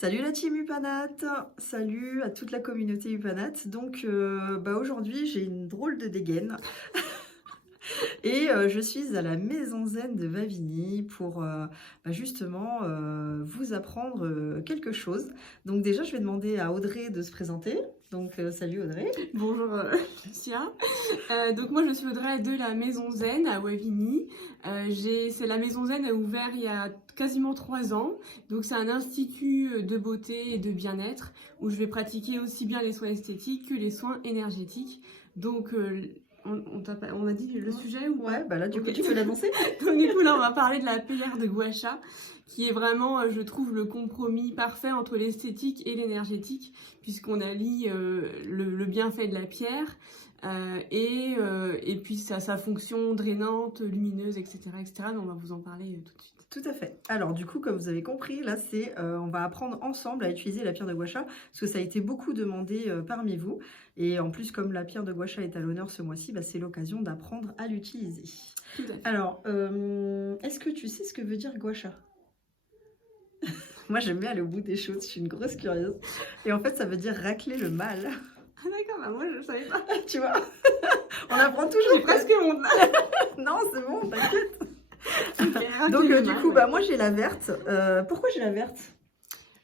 Salut la team Upanat, salut à toute la communauté Upanat. Donc aujourd'hui j'ai une drôle de dégaine et je suis à la maison zen de Vavigny pour justement vous apprendre quelque chose. Donc déjà je vais demander à Audrey de se présenter. Donc salut Audrey. Bonjour Lucia. Donc moi je suis Audrey de la Maison Zen à Wavigny. La Maison Zen a ouvert il y a quasiment 3 ans. Donc c'est un institut de beauté et de bien-être où je vais pratiquer aussi bien les soins esthétiques que les soins énergétiques. Donc on a dit le sujet ou pas? Ouais, bah là du coup Ok. tu peux l'annoncer. Donc du coup là on va parler de la pierre de Gua Sha qui est vraiment, je trouve, le compromis parfait entre l'esthétique et l'énergétique puisqu'on allie le bienfait de la pierre et puis sa fonction drainante, lumineuse, etc., etc. Mais on va vous en parler tout de suite. Tout à fait. Alors du coup, comme vous avez compris, là c'est on va apprendre ensemble à utiliser la pierre de Gua Sha parce que ça a été beaucoup demandé parmi vous. Et en plus, comme la pierre de Gua Sha est à l'honneur ce mois-ci, c'est l'occasion d'apprendre à l'utiliser. Tout à fait. Alors, est-ce que tu sais ce que veut dire Gua Sha? Moi j'aime bien aller au bout des choses, je suis une grosse curieuse. Et en fait, ça veut dire racler le mal. Ah d'accord, bah moi je savais pas. Tu vois, on apprend toujours. J'ai presque honte là. Non, c'est bon, t'inquiète. Okay, Donc du coup, moi j'ai la verte. Pourquoi j'ai la verte?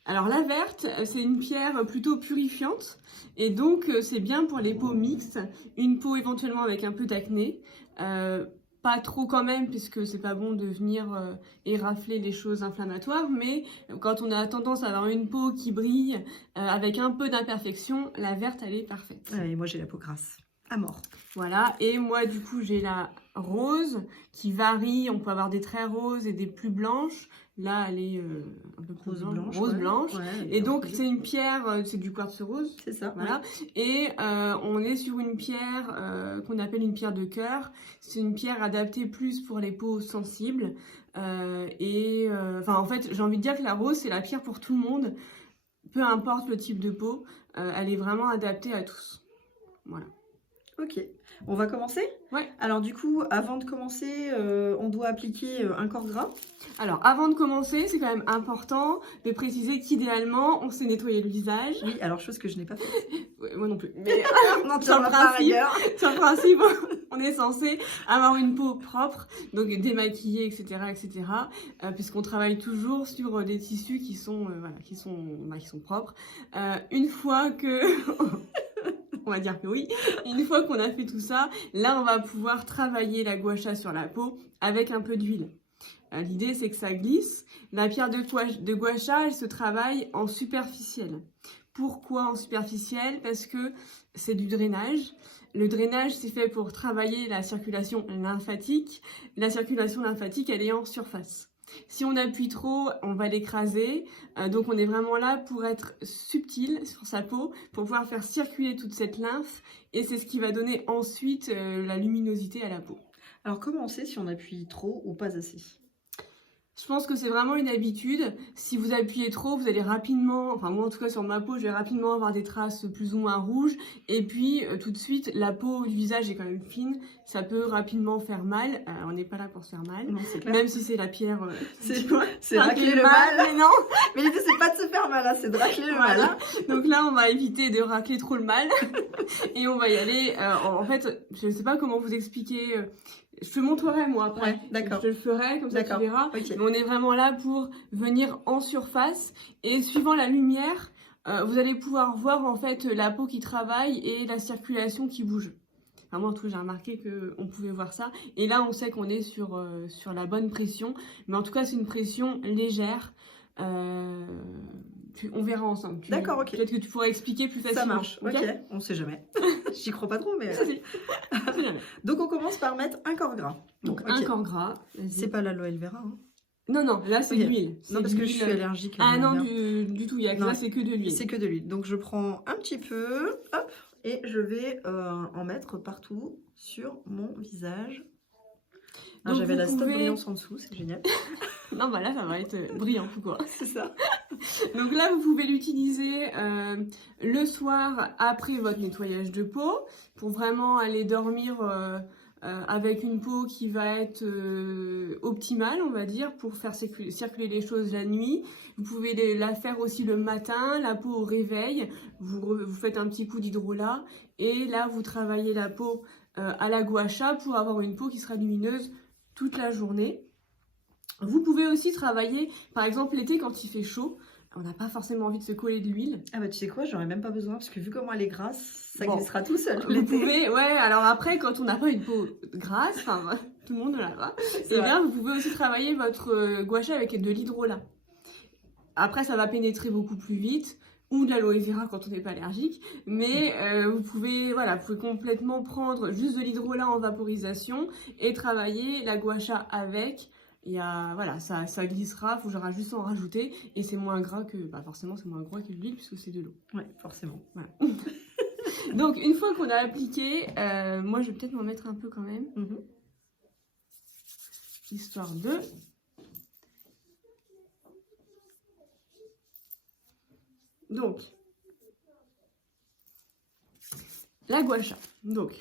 Alors la verte, c'est une pierre plutôt purifiante et donc c'est bien pour les peaux mixtes, une peau éventuellement avec un peu d'acné, pas trop quand même puisque c'est pas bon de venir érafler les choses inflammatoires, mais quand on a tendance à avoir une peau qui brille avec un peu d'imperfection, la verte elle est parfaite. Ouais, et moi j'ai la peau grasse, à mort. Voilà, et moi du coup j'ai la rose qui varie, on peut avoir des très roses et des plus blanches. Là, elle est un peu plus blanche. Rose blanche. Ouais, et donc, c'est une pierre, c'est du quartz rose. C'est ça. Voilà. Ouais. Et on est sur une pierre qu'on appelle une pierre de cœur. C'est une pierre adaptée plus pour les peaux sensibles. En fait, j'ai envie de dire que la rose, c'est la pierre pour tout le monde. Peu importe le type de peau, elle est vraiment adaptée à tous. Voilà. Ok, on va commencer? Ouais. Alors du coup, avant de commencer, on doit appliquer un corps gras. Alors avant de commencer, c'est quand même important de préciser qu'idéalement, on s'est nettoyé le visage. Oui, alors chose que je n'ai pas faite. Ouais, moi non plus. Mais sur le principe, on est censé avoir une peau propre, donc démaquillée, etc., etc. Puisqu'on travaille toujours sur des tissus qui sont propres. Une fois que on va dire que oui. Une fois qu'on a fait tout ça, là, on va pouvoir travailler la Gua Sha sur la peau avec un peu d'huile. L'idée, c'est que ça glisse. La pierre de Gua Sha, elle se travaille en superficiel. Pourquoi en superficiel? Parce que c'est du drainage. Le drainage, c'est fait pour travailler la circulation lymphatique. La circulation lymphatique, elle est en surface. Si on appuie trop, on va l'écraser. Donc on est vraiment là pour être subtil sur sa peau, pour pouvoir faire circuler toute cette lymphe. Et c'est ce qui va donner ensuite la luminosité à la peau. Alors comment on sait si on appuie trop ou pas assez? Je pense que c'est vraiment une habitude. Si vous appuyez trop, vous allez rapidement, enfin moi en tout cas sur ma peau, je vais rapidement avoir des traces plus ou moins rouges. Et puis tout de suite, la peau du visage est quand même fine. Ça peut rapidement faire mal. On n'est pas là pour se faire mal. Non, c'est clair. Même si c'est la pierre. C'est racler le mal. Mais non. Mais l'idée c'est pas de se faire mal, hein, c'est de racler le mal. Donc là, on va éviter de racler trop le mal. Et on va y aller. En fait, je ne sais pas comment vous expliquer. Je te montrerai moi après. Ouais, d'accord. Je le ferai, comme ça tu verras. Okay. Mais on est vraiment là pour venir en surface. Et suivant la lumière, vous allez pouvoir voir en fait la peau qui travaille et la circulation qui bouge. Enfin, moi en tout cas j'ai remarqué qu'on pouvait voir ça. Et là on sait qu'on est sur la bonne pression. Mais en tout cas c'est une pression légère. On verra ensemble. D'accord, ok. Peut-être que tu pourrais expliquer plus facilement. Ça marche, ok. On sait jamais. J'y crois pas trop, mais... jamais. Donc on commence par mettre un corps gras. Donc un corps gras. C'est pas l'aloe vera, hein? Non, là c'est de l'huile. Non, parce que je suis allergique. Ah non, du tout, là c'est que de l'huile. C'est que de l'huile. Donc je prends un petit peu, hop, et je vais en mettre partout sur mon visage. J'avais la stop brillance en dessous, c'est génial. Non, bah là, ça va être brillant, quoi. C'est ça. Donc là, vous pouvez l'utiliser le soir après votre nettoyage de peau pour vraiment aller dormir avec une peau qui va être optimale, on va dire, pour faire circuler les choses la nuit. Vous pouvez la faire aussi le matin, la peau au réveil. Vous faites un petit coup d'hydrolat et là, vous travaillez la peau à la gua sha pour avoir une peau qui sera lumineuse toute la journée. Vous pouvez aussi travailler, par exemple, l'été quand il fait chaud. On n'a pas forcément envie de se coller de l'huile. Ah bah tu sais quoi, j'aurais même pas besoin parce que vu comment elle est grasse, ça Bon. glissera tout seul. Vous pouvez, ouais, alors après, quand on n'a pas une peau grasse, enfin, tout le monde ne l'a pas, et bien vous pouvez aussi travailler votre gua sha avec de l'hydrolat. Après, ça va pénétrer beaucoup plus vite, ou de l'aloe vera quand on n'est pas allergique, mais vous pouvez complètement prendre juste de l'hydrolat en vaporisation et travailler la gua sha avec. Ça glissera, il faut juste en rajouter et c'est moins gras que, forcément c'est moins gras que l'huile puisque c'est de l'eau. Ouais, forcément. Voilà. Donc une fois qu'on a appliqué, moi je vais peut-être m'en mettre un peu quand même, histoire de... Donc, la gua sha. Donc,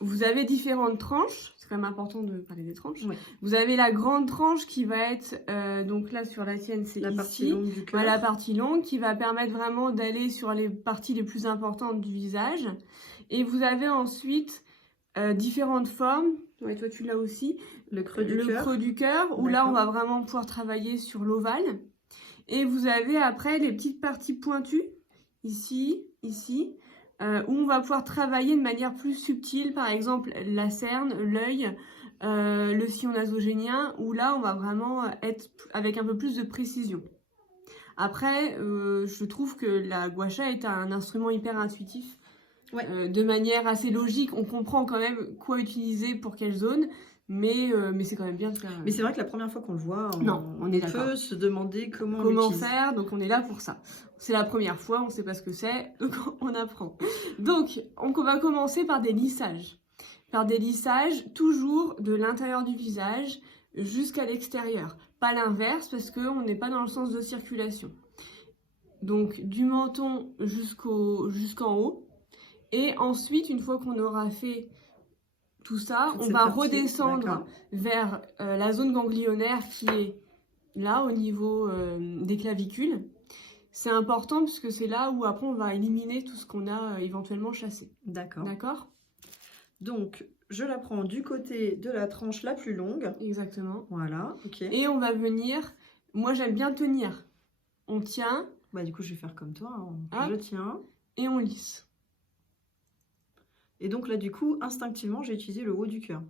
vous avez différentes tranches. C'est quand même important de parler des tranches. Ouais. Vous avez la grande tranche qui va être, donc là sur la tienne c'est la ici, partie longue du cœur. La partie longue qui va permettre vraiment d'aller sur les parties les plus importantes du visage. Et vous avez ensuite différentes formes. Ouais, toi tu l'as aussi. Le creux du cœur. Où là on va vraiment pouvoir travailler sur l'ovale. Et vous avez après les petites parties pointues, ici, où on va pouvoir travailler de manière plus subtile, par exemple la cerne, l'œil, le sillon nasogénien, où là on va vraiment être avec un peu plus de précision. Après, je trouve que la gua sha est un instrument hyper intuitif. Ouais. De manière assez logique, on comprend quand même quoi utiliser pour quelle zone, mais c'est quand même bien de faire... Mais c'est vrai que la première fois qu'on le voit, on peut se demander comment faire, donc on est là pour ça. C'est la première fois, on ne sait pas ce que c'est, donc on apprend. Donc, on va commencer par des lissages. Toujours de l'intérieur du visage jusqu'à l'extérieur. Pas l'inverse, parce qu'on n'est pas dans le sens de circulation. Donc, du menton jusqu'en haut. Et ensuite, une fois qu'on aura fait tout ça, on va redescendre vers la zone ganglionnaire qui est là, au niveau des clavicules. C'est important puisque c'est là où après on va éliminer tout ce qu'on a éventuellement chassé. D'accord. D'accord. Donc, je la prends du côté de la tranche la plus longue. Exactement. Voilà, ok. Et on va venir, moi j'aime bien tenir. On tient. Bah du coup je vais faire comme toi, je tiens. Et on lisse. Et donc là du coup, instinctivement, j'ai utilisé le haut du cœur.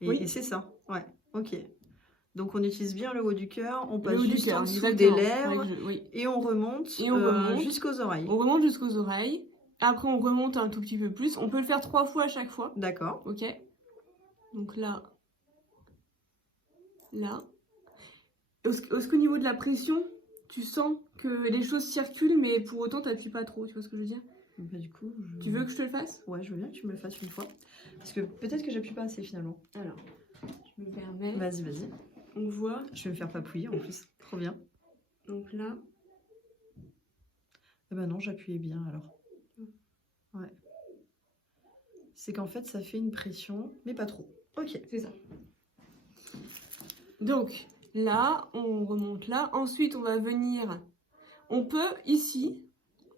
Et c'est ça, ouais, ok. Donc on utilise bien le haut du cœur, on passe juste en dessous des lèvres et on remonte, jusqu'aux oreilles. On remonte jusqu'aux oreilles. Après, on remonte un tout petit peu plus. On peut le faire 3 fois à chaque fois. D'accord. Ok. Donc là. Est-ce qu'au niveau de la pression, tu sens que les choses circulent, mais pour autant, tu n'appuies pas trop. Tu vois ce que je veux dire? Bah, du coup, tu veux que je te le fasse? Ouais, je veux bien que tu me le fasses une fois. Parce que peut-être que j'appuie pas assez finalement. Alors, je me permets. Vas-y. On voit. Je vais me faire papouiller en plus. Trop bien. Donc là. Eh ben non, j'appuyais bien alors. Ouais. C'est qu'en fait, ça fait une pression, mais pas trop. Ok. C'est ça. Donc, là, on remonte là. Ensuite, on va venir... On peut, ici,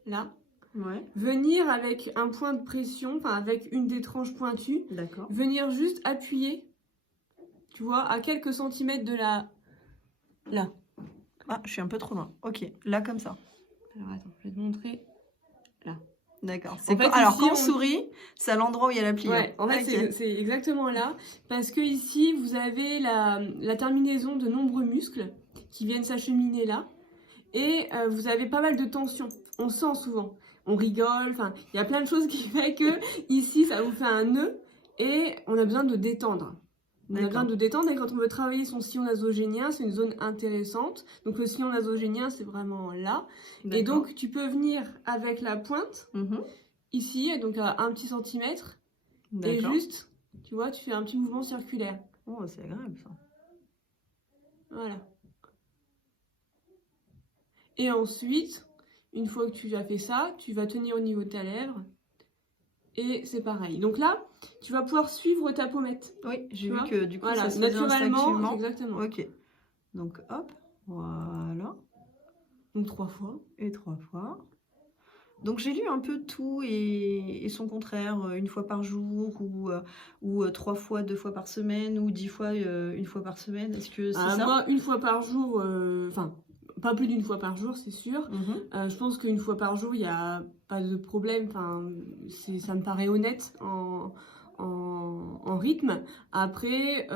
là, venir avec un point de pression, enfin, avec une des tranches pointues. D'accord. Venir juste appuyer, tu vois, à quelques centimètres de la... Là. Ah, je suis un peu trop loin. Ok, là, comme ça. Alors, attends, je vais te montrer. Là. D'accord. Alors, quand on sourit, c'est à l'endroit où il y a la pliure. Ouais, en fait, c'est exactement là. Parce que ici, vous avez la terminaison de nombreux muscles qui viennent s'acheminer là. Et vous avez pas mal de tension. On sent souvent. On rigole. Enfin, il y a plein de choses qui fait que ici, ça vous fait un nœud. Et on a besoin de détendre. On a besoin de détendre. Et quand on veut travailler son sillon nasogénien, c'est une zone intéressante. Donc, le sillon nasogénien, c'est vraiment là. Et donc, tu peux venir avec la pointe, ici, donc à 1 petit centimètre. Et juste, tu vois, tu fais un petit mouvement circulaire. Oh, c'est agréable, ça. Voilà. Et ensuite, une fois que tu as fait ça, tu vas tenir au niveau de ta lèvre. et c'est pareil. Donc là, tu vas pouvoir suivre ta pommette. Oui, j'ai Tu vu vois que du coup, Voilà, ça se faisait naturellement, instinctivement. exactement. Ok. Donc, hop, voilà. Donc 3 fois. Et 3 fois. Donc, j'ai lu un peu tout et son contraire, une fois par jour ou 3 fois, 2 fois par semaine ou 10 fois, une fois par semaine. Est-ce que c'est ça? Moi, une fois par jour, enfin, pas plus d'une fois par jour, c'est sûr. Mhm. Je pense qu'une fois par jour, il n'y a pas de problème. Enfin, ça me paraît honnête en rythme. Après,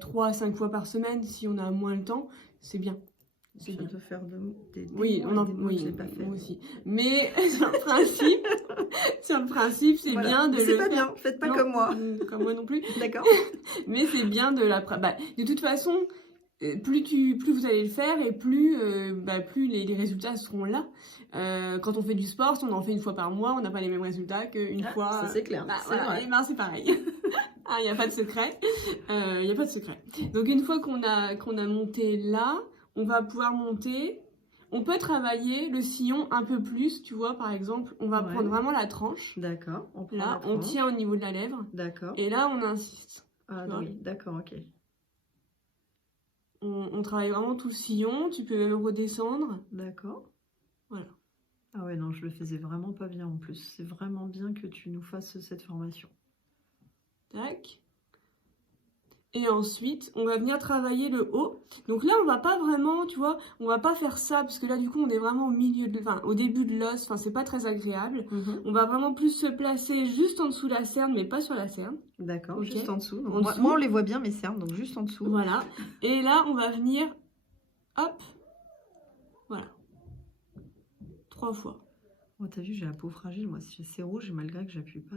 3 à 5 fois par semaine, si on a moins le temps, c'est bien. Je viens de faire des Oui, mois et des mois que je oui, l'ai pas fait. moi aussi. Mais sur le principe, c'est Voilà. bien de Mais c'est le pas faire. bien, faites pas Non, comme moi. Comme moi non plus. D'accord. Mais c'est bien de de toute façon, plus vous allez le faire et plus les résultats seront là. Quand on fait du sport, si on en fait une fois par mois, on n'a pas les mêmes résultats qu'une fois. Ça c'est clair. C'est vrai. Et ben c'est pareil. Il n'y a pas de secret. Il y a pas de secret. Donc une fois qu'on a monté là, on va pouvoir monter. On peut travailler le sillon un peu plus, tu vois, par exemple, on va prendre vraiment la tranche. D'accord. Là, on tient au niveau de la lèvre. D'accord. Et là, on insiste. Ah oui, d'accord, ok. On travaille vraiment tout le sillon, tu peux même redescendre. D'accord. Voilà. Ah ouais, non, je le faisais vraiment pas bien en plus. C'est vraiment bien que tu nous fasses cette formation. Tac. Et ensuite, on va venir travailler le haut. Donc là, on va pas vraiment, tu vois, on va pas faire ça, parce que là, du coup, on est vraiment au début de l'os, enfin, c'est pas très agréable. On va vraiment plus se placer juste en dessous de la cerne, mais pas sur la cerne. D'accord, Okay. juste en dessous. Donc, Moi, on les voit bien, mes cernes, donc juste en dessous. Voilà. Et là, on va venir, hop, voilà. 3 fois. Oh, t'as vu, j'ai la peau fragile, moi, c'est rouge, malgré que j'appuie pas.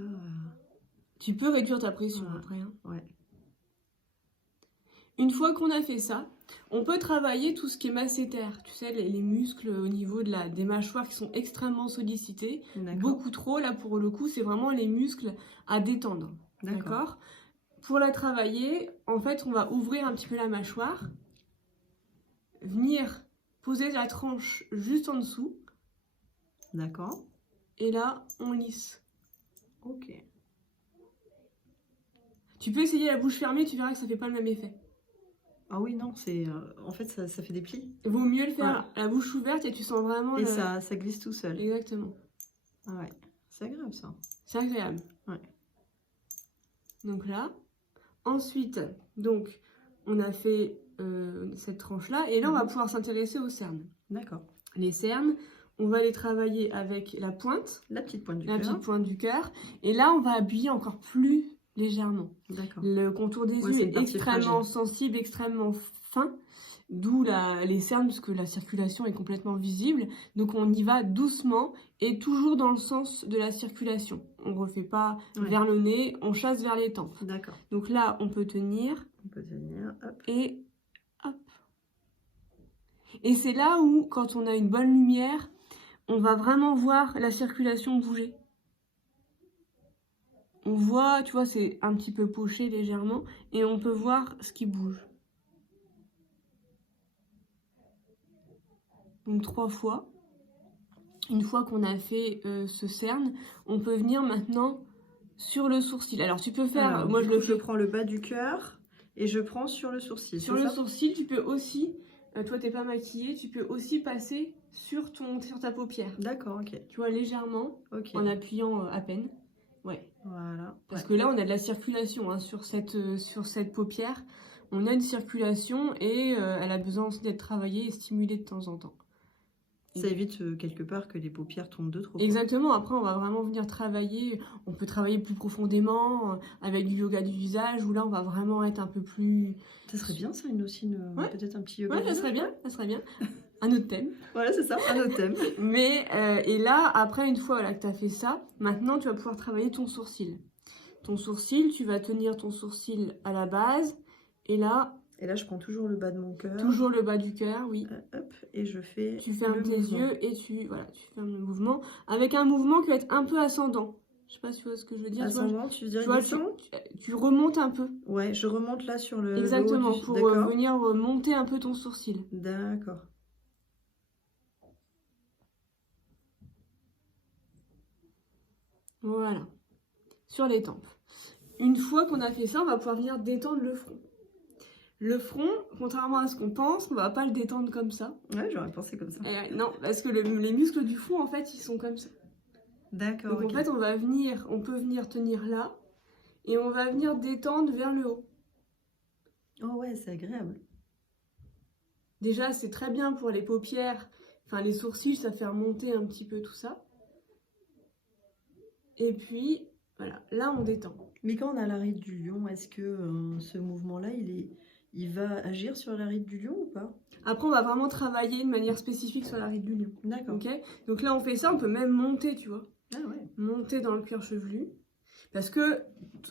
Tu peux réduire ta pression après. Hein. Ouais. Une fois qu'on a fait ça, on peut travailler tout ce qui est masséter. Tu sais, les muscles au niveau des mâchoires qui sont extrêmement sollicités. Beaucoup trop, là, pour le coup, c'est vraiment les muscles à détendre. D'accord. Pour la travailler, en fait, on va ouvrir un petit peu la mâchoire, venir poser la tranche juste en dessous. D'accord. Et là, on lisse. Ok. Tu peux essayer la bouche fermée, tu verras que ça fait pas le même effet. Ah oui, non, c'est en fait, ça fait des plis. Il vaut mieux le faire la bouche ouverte et tu sens vraiment... Et ça glisse tout seul. Exactement. Ah ouais, c'est agréable ça. C'est agréable. Ouais. Donc là, ensuite, donc, on a fait cette tranche-là, et là, on va pouvoir s'intéresser aux cernes. D'accord. Les cernes, on va les travailler avec la pointe. La petite pointe du cœur. La petite pointe du cœur. Et là, on va appuyer encore plus légèrement. D'accord. Le contour des yeux est extrêmement sensible, extrêmement fin, d'où les cernes, parce que la circulation est complètement visible. Donc on y va doucement et toujours dans le sens de la circulation. On ne refait pas vers le nez, on chasse vers les tempes. D'accord. Donc là, on peut tenir. On peut tenir, hop. Et hop. Et c'est là où, quand on a une bonne lumière, on va vraiment voir la circulation bouger. On voit, tu vois, c'est un petit peu poché légèrement et on peut voir ce qui bouge. Donc 3 fois. Une fois qu'on a fait ce cerne, on peut venir maintenant sur le sourcil. Alors tu peux faire, alors, moi je prends le bas du cœur et je prends sur le sourcil. Sur le sourcil, tu peux aussi, toi t'es pas maquillée, tu peux aussi passer sur ta paupière. D'accord, ok. Tu vois, légèrement, en appuyant à peine. Ouais. Voilà. Parce que là, on a de la circulation hein, sur cette paupière. On a une circulation et elle a besoin aussi d'être travaillée et stimulée de temps en temps. Ça évite quelque part que les paupières tombent de trop. Exactement. Après, on va vraiment venir travailler. On peut travailler plus profondément avec du yoga du visage où là, on va vraiment être un peu plus... Ça serait bien ça, peut-être un petit yoga du visage. Ça serait bien. Un autre thème. Voilà, c'est ça, un autre thème. Mais, et là, après, une fois que tu as fait ça, maintenant, tu vas pouvoir travailler ton sourcil. Ton sourcil, tu vas tenir ton sourcil à la base. Et là, je prends toujours le bas de mon cœur. Toujours le bas du cœur, oui. Hop, et je fais Tu fermes tes yeux et tu fermes le mouvement. Avec un mouvement qui va être un peu ascendant. Je sais pas si tu vois ce que je veux dire. Ascendant, tu dirais tu remontes un peu. Ouais, je remonte là sur le Exactement, haut pour venir monter un peu ton sourcil. D'accord. Voilà. sur les tempes. Une fois qu'on a fait ça, on va pouvoir venir détendre le front. Le front, contrairement à ce qu'on pense, on va pas le détendre comme ça. Ouais, j'aurais pensé comme ça. Non, parce que les muscles du front, en fait, ils sont comme ça. D'accord. Donc en fait, on peut venir tenir là, et on va venir détendre vers le haut. Oh ouais, c'est agréable. Déjà, c'est très bien pour les paupières, enfin les sourcils, ça fait remonter un petit peu tout ça. Et puis, voilà, là on détend. Mais quand on a la ride du lion, est-ce que ce mouvement-là, il va agir sur la ride du lion ou pas? Après, on va vraiment travailler de manière spécifique sur la ride du lion. D'accord. Ok. Donc là, on fait ça, on peut même monter, tu vois. Ah ouais. Monter dans le cuir chevelu. Parce que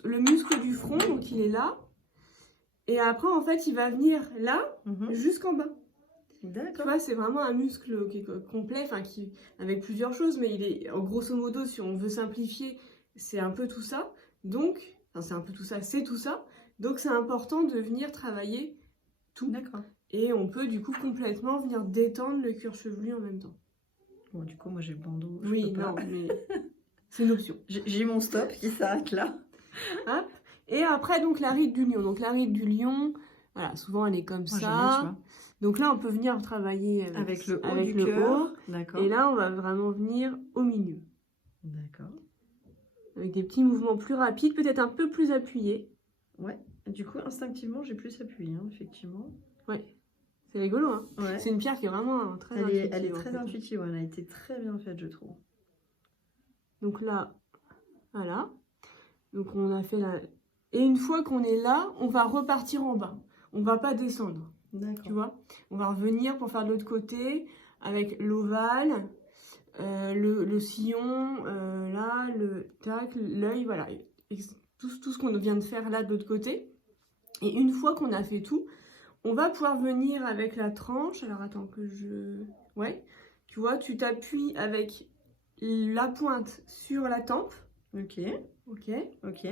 le muscle du front, donc il est là. Et après, en fait, il va venir là, jusqu'en bas. Tu D'accord. vois, c'est vraiment un muscle qui est complet, enfin, avec plusieurs choses, mais il est, grosso modo, si on veut simplifier, c'est un peu tout ça. Donc, enfin, c'est un peu tout ça, c'est tout ça. Donc, c'est important de venir travailler tout. D'accord. Et on peut, du coup, complètement venir détendre le cuir chevelu en même temps. Bon, du coup, moi, j'ai le bandeau. Oui, non, mais c'est une option. J'ai mon stop qui s'arrête là. Hop. Et après, donc, la ride du lion. Donc, la ride du lion, voilà, souvent, elle est comme ça. Bien, tu vois. Donc là, on peut venir travailler avec le haut avec du cœur. D'accord. Et là, on va vraiment venir au milieu. D'accord. Avec des petits mouvements plus rapides, peut-être un peu plus appuyés. Ouais. Du coup, instinctivement, j'ai plus appuyé, hein, effectivement. Ouais. C'est rigolo, hein. Ouais. C'est une pierre qui est vraiment très intuitive. Elle est très intuitive, elle a été très bien faite, je trouve. Donc là, voilà. Donc on a fait la... Et une fois qu'on est là, on va repartir en bas. On va pas descendre. Tu vois, on va revenir pour faire de l'autre côté avec l'ovale, le sillon, là, le tac, l'œil, voilà. Et tout ce qu'on vient de faire là de l'autre côté. Et une fois qu'on a fait tout, on va pouvoir venir avec la tranche. Alors attends que je... Ouais, tu vois, tu t'appuies avec la pointe sur la tempe. Ok. Ok. Ok.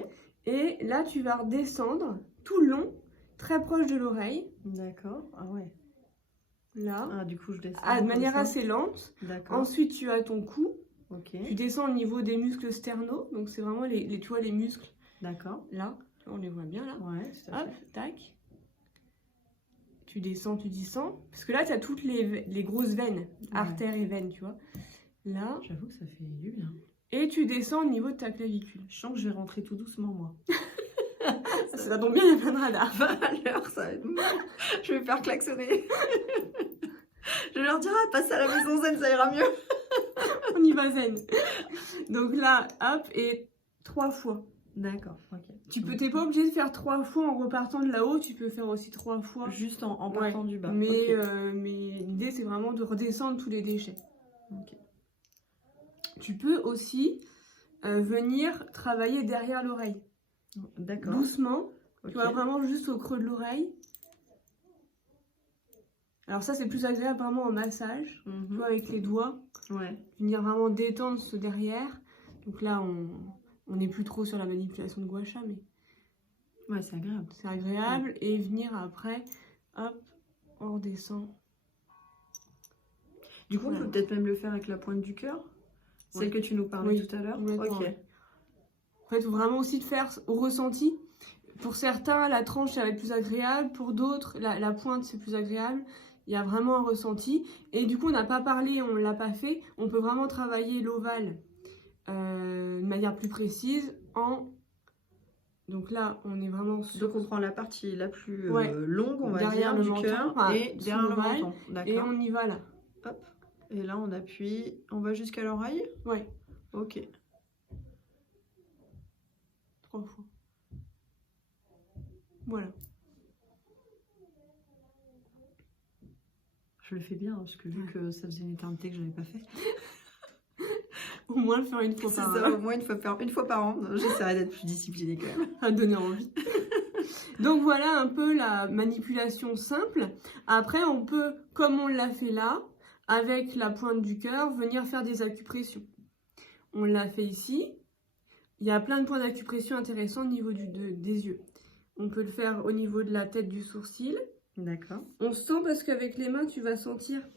Et là, tu vas redescendre tout le long, très proche de l'oreille. D'accord. Ah ouais. Là. Ah, du coup, je descends. De manière assez lente. D'accord. Ensuite, tu as ton cou. Ok. Tu descends au niveau des muscles sternaux. Donc, c'est vraiment tu vois, les muscles. D'accord. Là. On les voit bien, là. Ouais, tout à fait. Hop, tac. Tu descends. Parce que là, tu as toutes les grosses veines. Artères et veines, tu vois. Là. J'avoue que ça fait du bien. Et tu descends au niveau de ta clavicule. Je sens que je vais rentrer tout doucement, moi. Ça tombe bien, il y a plein de radars. À l'heure, ça va être mal. Je vais faire klaxonner. Je vais leur dire, ah, passe à la maison zen, ça ira mieux. On y va zen. Donc là, hop, et 3 fois. D'accord, ok. T'es pas obligé de faire 3 fois en repartant de là-haut, tu peux faire aussi 3 fois. Juste en partant du bas. Mais, okay. Mais l'idée, c'est vraiment de redescendre tous les déchets. Ok. Tu peux aussi venir travailler derrière l'oreille. D'accord. Doucement. Okay. Tu vois, vraiment juste au creux de l'oreille. Alors ça, c'est plus agréable vraiment en massage. Tu vois, avec les doigts. Ouais. Venir vraiment détendre ce derrière. Donc là, on n'est plus trop sur la manipulation de gua sha, mais... Ouais, c'est agréable. C'est agréable. Ouais. Et venir après, hop, on redescend. Du coup, on peut peut-être même le faire avec la pointe du cœur. Celle que tu nous parlais tout à l'heure. Ok. Ouais. En fait, il faut vraiment aussi le faire au ressenti. Pour certains, la tranche, ça va être plus agréable. Pour d'autres, la pointe, c'est plus agréable. Il y a vraiment un ressenti. Et du coup, on n'a pas parlé, on ne l'a pas fait. On peut vraiment travailler l'ovale de manière plus précise Donc là, on est vraiment sur... Donc on prend la partie la plus longue, on va derrière dire, le du cœur et derrière le menton. Et on y va là. Hop. Et là, on appuie. On va jusqu'à l'oreille? Ouais. Ok. 3 fois. Voilà. Je le fais bien, parce que vu que ça faisait une éternité que je ne l'avais pas fait. Au moins le faire une fois par an. Au moins une fois par an. J'essaierai d'être plus disciplinée quand même. À donner envie. Donc voilà un peu la manipulation simple. Après, on peut, comme on l'a fait là, avec la pointe du cœur, venir faire des acupressions. On l'a fait ici. Il y a plein de points d'acupression intéressants au niveau des yeux. On peut le faire au niveau de la tête du sourcil. D'accord. On sent parce qu'avec les mains, tu vas sentir.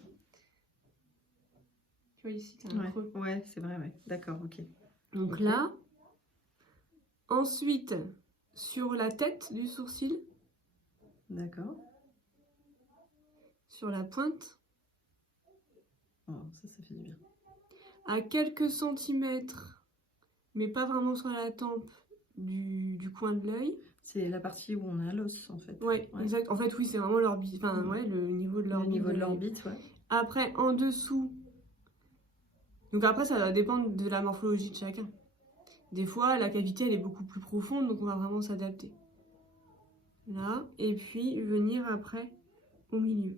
Tu vois ici, tu as un creux. Ouais, c'est vrai, ouais. D'accord, ok. Donc là, Ensuite, sur la tête du sourcil, D'accord. sur la pointe, Oh, ça fait du bien. à quelques centimètres, mais pas vraiment sur la tempe du coin de l'œil. C'est la partie où on a l'os, en fait. Ouais, Ouais. exact. En fait, oui, c'est vraiment l'orbite. Enfin, ouais, le niveau de Le l'orbite. niveau de l'orbite, ouais. Après, en dessous. Donc après, ça va dépendre de la morphologie de chacun. Des fois, la cavité, elle est beaucoup plus profonde, donc on va vraiment s'adapter. Là, et puis venir après au milieu.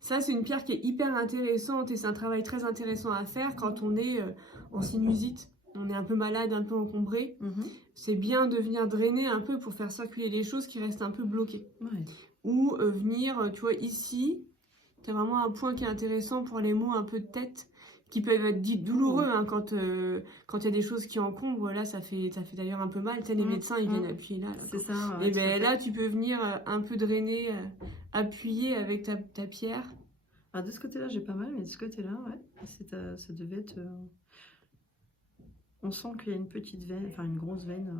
Ça, c'est une pierre qui est hyper intéressante et c'est un travail très intéressant à faire quand on est en sinusite. On est un peu malade, un peu encombré. C'est bien de venir drainer un peu pour faire circuler les choses qui restent un peu bloquées. Ouais. Ou venir, tu vois, ici, c'est vraiment un point qui est intéressant pour les maux un peu de tête, qui peuvent être dits douloureux hein, quand il y a des choses qui encombrent. Là, ça fait d'ailleurs un peu mal. Tu sais, les médecins, ils viennent appuyer là. C'est ça. Et bien là, tu peux venir un peu drainer, appuyer avec ta pierre. Ah, de ce côté-là, j'ai pas mal, mais de ce côté-là, ouais, ça devait être... On sent qu'il y a une petite veine, enfin une grosse veine.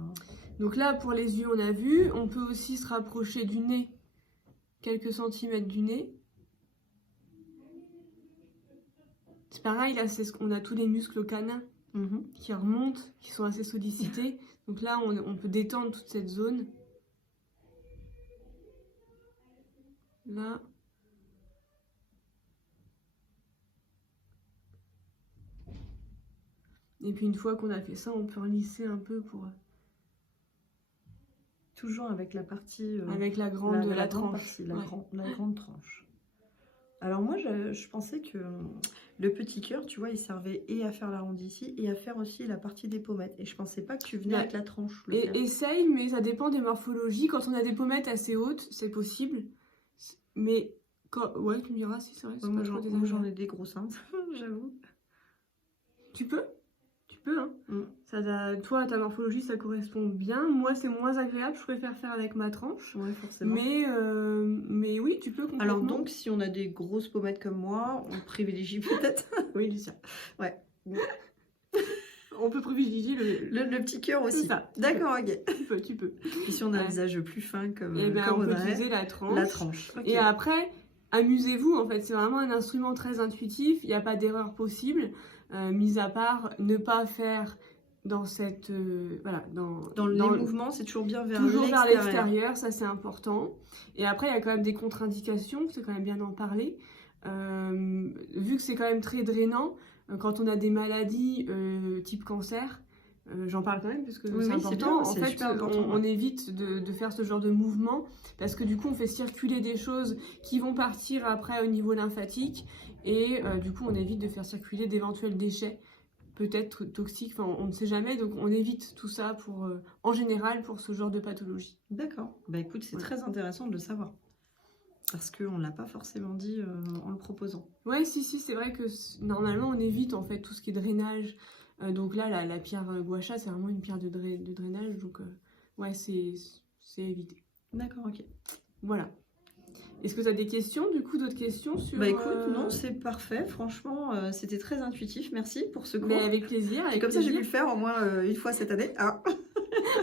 Donc là, pour les yeux, on a vu. On peut aussi se rapprocher du nez, quelques centimètres du nez. C'est pareil, là, on a tous les muscles canins qui remontent, qui sont assez sollicités. Donc là, on peut détendre toute cette zone. Là. Et puis une fois qu'on a fait ça, on peut relisser un peu pour... Toujours avec la partie... avec la grande la tranche. Partie, la grande tranche. Alors moi, je pensais que le petit cœur, tu vois, il servait et à faire l'arrondi ici et à faire aussi la partie des pommettes. Et je pensais pas que tu venais avec la tranche. Essaye, mais ça dépend des morphologies. Quand on a des pommettes assez hautes, c'est possible. Mais, ouais, tu me diras si c'est vrai. Moi, j'en ai des gros seins, j'avoue. Tu peux, hein. Toi, ta morphologie, ça correspond bien. Moi, c'est moins agréable. Je préfère faire avec ma tranche. Ouais, forcément. Mais oui, tu peux complètement. Alors donc, si on a des grosses pommettes comme moi, on privilégie peut-être... Oui, Lucia. Ouais. On peut privilégier le petit cœur aussi. D'accord, ok. Tu peux. Et si on a un visage plus fin comme on peut utiliser la tranche. La tranche. Okay. Et après, amusez-vous. En fait, c'est vraiment un instrument très intuitif. Il n'y a pas d'erreur possible. Mis à part ne pas faire dans cette dans les mouvements, c'est toujours bien vers l'extérieur, ça c'est important. Et après il y a quand même des contre-indications, c'est quand même bien d'en parler. Vu que c'est quand même très drainant, quand on a des maladies type cancer, j'en parle quand même parce que c'est important. En fait, on évite de faire ce genre de mouvement parce que du coup on fait circuler des choses qui vont partir après au niveau lymphatique. Et du coup, on évite de faire circuler d'éventuels déchets, peut-être toxiques, enfin, on ne sait jamais. Donc, on évite tout ça en général pour ce genre de pathologie. D'accord. Bah écoute, c'est très intéressant de le savoir. Parce qu'on ne l'a pas forcément dit en le proposant. Ouais, si, c'est vrai que normalement, on évite en fait tout ce qui est drainage. Donc là, la pierre gua sha, c'est vraiment une pierre de drainage. Donc, ouais, c'est évité. D'accord, ok. Voilà. Est-ce que tu as des questions, du coup, d'autres questions sur... Bah écoute, non, c'est parfait. Franchement, c'était très intuitif. Merci pour ce cours. Mais avec plaisir. C'est comme ça j'ai pu le faire au moins une fois cette année. Ah.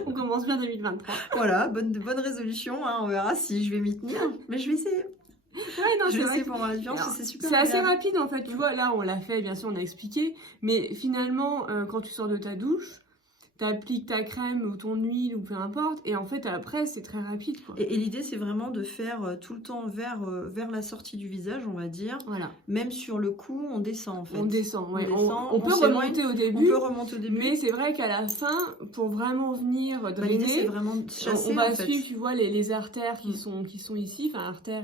On commence bien 2023. Voilà, bonne résolution. Hein, on verra si je vais m'y tenir. Mais je vais essayer. Ouais, non, je vais essayer pour avoir la différence. C'est super. C'est assez rapide, en fait. Tu vois, là, on l'a fait, bien sûr, on a expliqué. Mais finalement, quand tu sors de ta douche... t'appliques ta crème ou ton huile ou peu importe, et en fait après c'est très rapide quoi. Et l'idée c'est vraiment de faire tout le temps vers la sortie du visage, on va dire. Voilà. Même sur le cou, on descend en fait. On descend, ouais. On peut remonter au début. On peut remonter au début. Mais c'est vrai qu'à la fin, pour vraiment venir drainer, c'est vraiment chasser, on va suivre, tu vois, les artères qui sont ici, enfin artères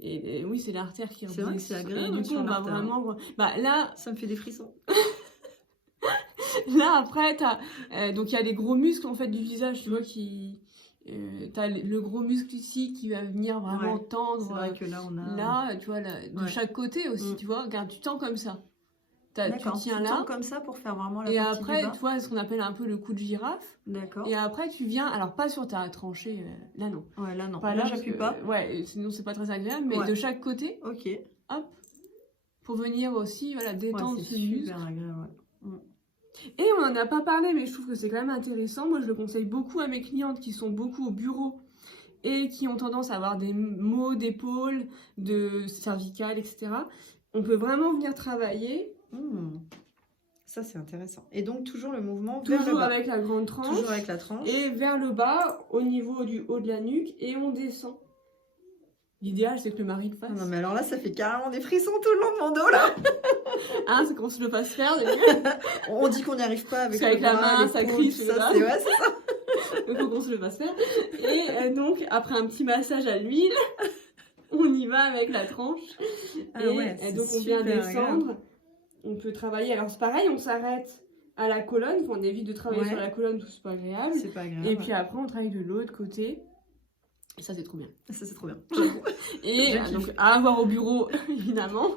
et oui c'est l'artère qui. C'est vrai que c'est agréable. Et du coup on va vraiment. Bah là. Ça me fait des frissons. Là après donc il y a les gros muscles en fait du visage, tu vois, qui t'as le gros muscle ici qui va venir vraiment tendre. C'est vrai que là on a là tu vois de chaque côté aussi, tu vois, regarde, tu tends comme ça. Tu tiens là comme ça pour faire vraiment la et partie après du bas. tu vois ce qu'on appelle un peu le cou de girafe. D'accord. Et après tu viens, alors pas sur ta tranchée, là non. Ouais, là non. Pas là j'appuie pas. Ouais, sinon c'est pas très agréable, mais de chaque côté. Ok. Hop. Pour venir aussi détendre ce muscle. Super agréable. Et on n'en a pas parlé, mais je trouve que c'est quand même intéressant. Moi, je le conseille beaucoup à mes clientes qui sont beaucoup au bureau et qui ont tendance à avoir des maux d'épaule, de cervicales, etc. On peut vraiment venir travailler. Ça, c'est intéressant. Et donc, toujours le mouvement vers le Toujours bas. avec la grande tranche. Toujours avec la tranche. Et vers le bas, au niveau du haut de la nuque, et on descend. L'idéal, c'est que le mari le fasse. Non, mais alors là, ça fait carrément des frissons tout le long de mon dos, là. Hein, c'est qu'on se le fasse faire. On dit qu'on n'y arrive pas avec, avec la main, ça crie, ça, c'est ouais, c'est ça. Il faut qu'on se le fasse faire. Et donc, après un petit massage à l'huile, on y va avec la tranche. Et donc, on vient descendre. On peut travailler. Alors, c'est pareil, on s'arrête à la colonne. On évite de travailler sur la colonne, tout c'est pas agréable. C'est pas agréable. Et puis après, on travaille de l'autre côté. Et ça, c'est trop bien. Ça, c'est trop bien. Et donc, à avoir au bureau, évidemment.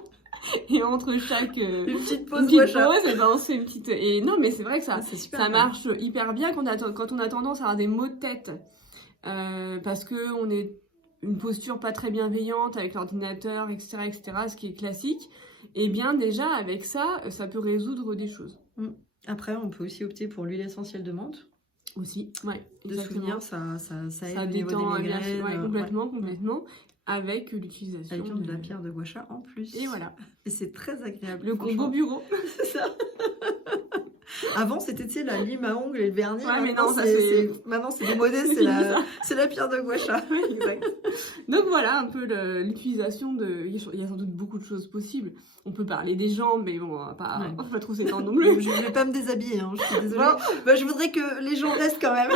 Et entre chaque une petite pause, et ben on fait une petite. Et non, mais c'est vrai que ça marche hyper bien quand on a tendance à avoir des maux de tête. Parce que on est une posture pas très bienveillante avec l'ordinateur, etc., ce qui est classique. Et bien déjà avec ça, ça peut résoudre des choses. Après, on peut aussi opter pour l'huile essentielle de menthe. Aussi, ouais. De souvenir, ça aide ça au niveau détend, des migraines. complètement. Avec l'utilisation de la pierre de gua sha en plus. Et voilà. Et c'est très agréable. Le combo bureau. C'est ça. Avant, c'était, tu sais, la lime à ongles et le vernis. Ouais, mais non, maintenant, c'est démodé, c'est la pierre de gua sha. Oui, exact. Donc voilà, un peu l'utilisation de... Il y a sans doute beaucoup de choses possibles. On peut parler des jambes, mais bon, on va pas trop s'étendre non plus. Je ne vais pas me déshabiller, hein, je suis désolée. Bon, je voudrais que les gens restent quand même.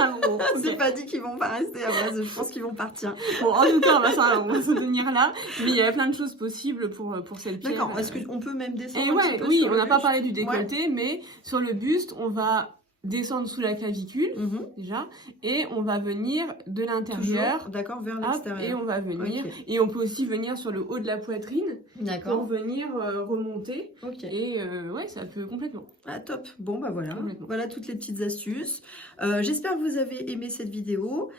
C'est pas dit qu'ils vont pas rester, après, je pense qu'ils vont partir. Bon, en tout cas, on va se tenir là. Mais il y a plein de choses possibles pour cette pierre. D'accord, est-ce qu'on peut même descendre un petit peu oui, sur on n'a pas parlé du décolleté, mais sur le buste, on va descendre sous la clavicule, déjà, et on va venir de l'intérieur. D'accord, vers l'extérieur. Et on va venir, et on peut aussi venir sur le haut de la poitrine, pour venir remonter. Et ouais, ça peut complètement. Ah, top. Bon, bah voilà. Voilà toutes les petites astuces. J'espère que vous avez aimé cette vidéo.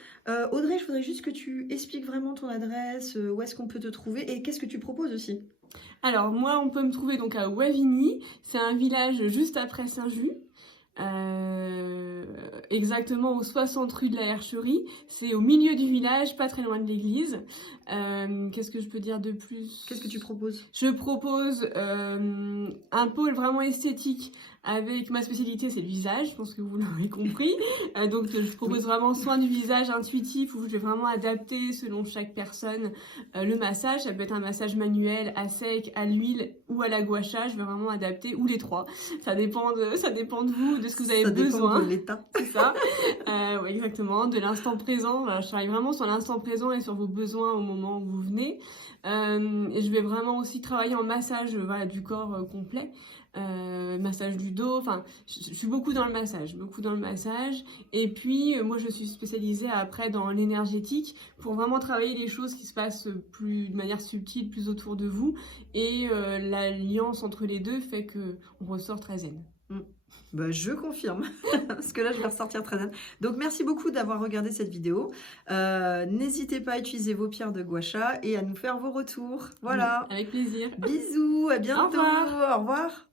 Audrey, je voudrais juste que tu expliques vraiment ton adresse, où est-ce qu'on peut te trouver, et qu'est-ce que tu proposes aussi. Alors, moi, on peut me trouver donc à Wavigny. C'est un village juste après Saint-Just. Exactement au 60 rue de la Hercherie, c'est au milieu du village, pas très loin de l'église. Qu'est-ce que je peux dire de plus? Qu'est-ce que tu proposes? Je propose un pôle vraiment esthétique avec ma spécialité, c'est le visage, je pense que vous l'aurez compris. Donc je propose vraiment soin du visage intuitif où je vais vraiment adapter selon chaque personne le massage. Ça peut être un massage manuel, à sec, à l'huile ou à la gua sha. Je vais vraiment adapter, ou les trois. Ça dépend de vous, de ce que vous avez besoin. Ça dépend de l'état. C'est ça. Ouais, exactement, de l'instant présent. Voilà, je travaille vraiment sur l'instant présent et sur vos besoins au moment où vous venez. Et je vais vraiment aussi travailler en massage du corps complet. Massage du dos, enfin je suis beaucoup dans le massage, et puis moi je suis spécialisée après dans l'énergétique pour vraiment travailler les choses qui se passent plus de manière subtile, plus autour de vous, et l'alliance entre les deux fait que on ressort très zen. Bah, je confirme, parce que là je vais ressortir très zen. Donc merci beaucoup d'avoir regardé cette vidéo. N'hésitez pas à utiliser vos pierres de gua sha et à nous faire vos retours. Voilà. Avec plaisir. Bisous, à bientôt. Au revoir. Au revoir.